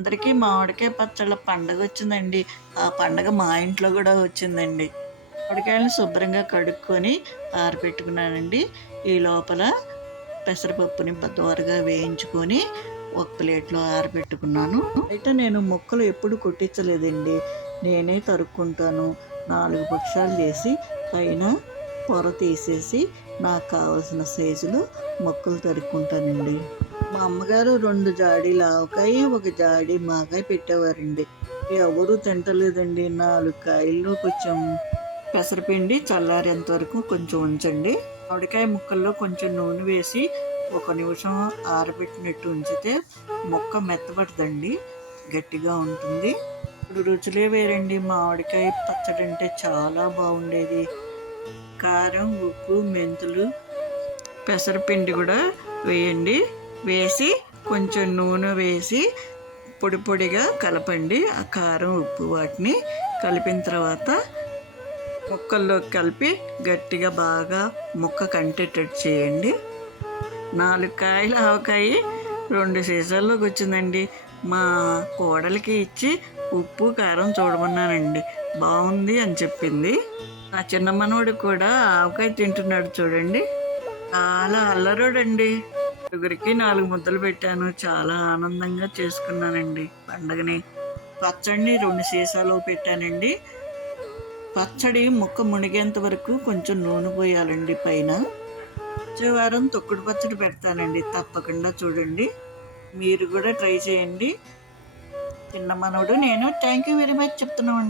అందరికీ మామిడికాయ పచ్చళ్ళ పండగ వచ్చిందండి. ఆ పండగ మా ఇంట్లో కూడా వచ్చిందండి. మామిడికాయలను శుభ్రంగా కడుక్కొని ఆరబెట్టుకున్నానండి ఈ లోపల పెసరపప్పుని దోరగా వేయించుకొని ఒక ప్లేట్లో ఆరబెట్టుకున్నాను అయితే నేను ముక్కలు ఎప్పుడు కొట్టించలేదండి. నేనే తరుక్కుంటాను. నాలుగు పక్షాలు చేసి పైన పొర తీసేసి నాకు కావలసిన సైజులో మొక్కలు తరుక్కుంటానండి. అమ్మగారు రెండు జాడీలు ఆవకాయ ఒక జాడి మాకాయ పెట్టేవారండి. ఎవరు తింటలేదండి. నాలుగు కాయల్లో కొంచెం పెసరపిండి చల్లారేంత వరకు కొంచెం ఉంచండి. మామిడికాయ ముక్కల్లో కొంచెం నూనె వేసి ఒక నిమిషం ఆరబెట్టినట్టు ఉంచితే మొక్క మెత్తబడదండి. గట్టిగా ఉంటుంది. ఇప్పుడు రుచులే వేరండి. మామిడికాయ పచ్చడి అంటే చాలా బాగుండేది. కారం ఉప్పు మెంతులు పెసరపిండి కూడా వేయండి. వేసి కొంచెం నూనె వేసి పొడి పొడిగా కలపండి. ఆ కారం ఉప్పు వాటిని కలిపిన తర్వాత ముక్కల్లో కలిపి గట్టిగా బాగా ముక్క కంటేటట్టు చేయండి. నాలుగు కాయలు ఆవకాయ రెండు సీసాల్లోకి వచ్చిందండి. మా కోడలికి ఇచ్చి ఉప్పు కారం చూడమన్నానండి. బాగుంది అని చెప్పింది. నా చిన్న మనవడు కూడా ఆవకాయ తింటున్నాడు చూడండి. చాలా అల్లరోడండి. నలుగురికి నాలుగు ముద్దలు పెట్టాను. చాలా ఆనందంగా చేసుకున్నానండి. పండగని పచ్చడిని రెండు సీసాలో పెట్టానండి. పచ్చడి ముక్క మునిగేంత వరకు కొంచెం నూనె పోయాలండి పైన. వచ్చే వారం తొక్కుడు పచ్చడి పెడతానండి. తప్పకుండా చూడండి. మీరు కూడా ట్రై చేయండి. చిన్న మనవడు నేను. Thank you very much చెప్తున్నామండి.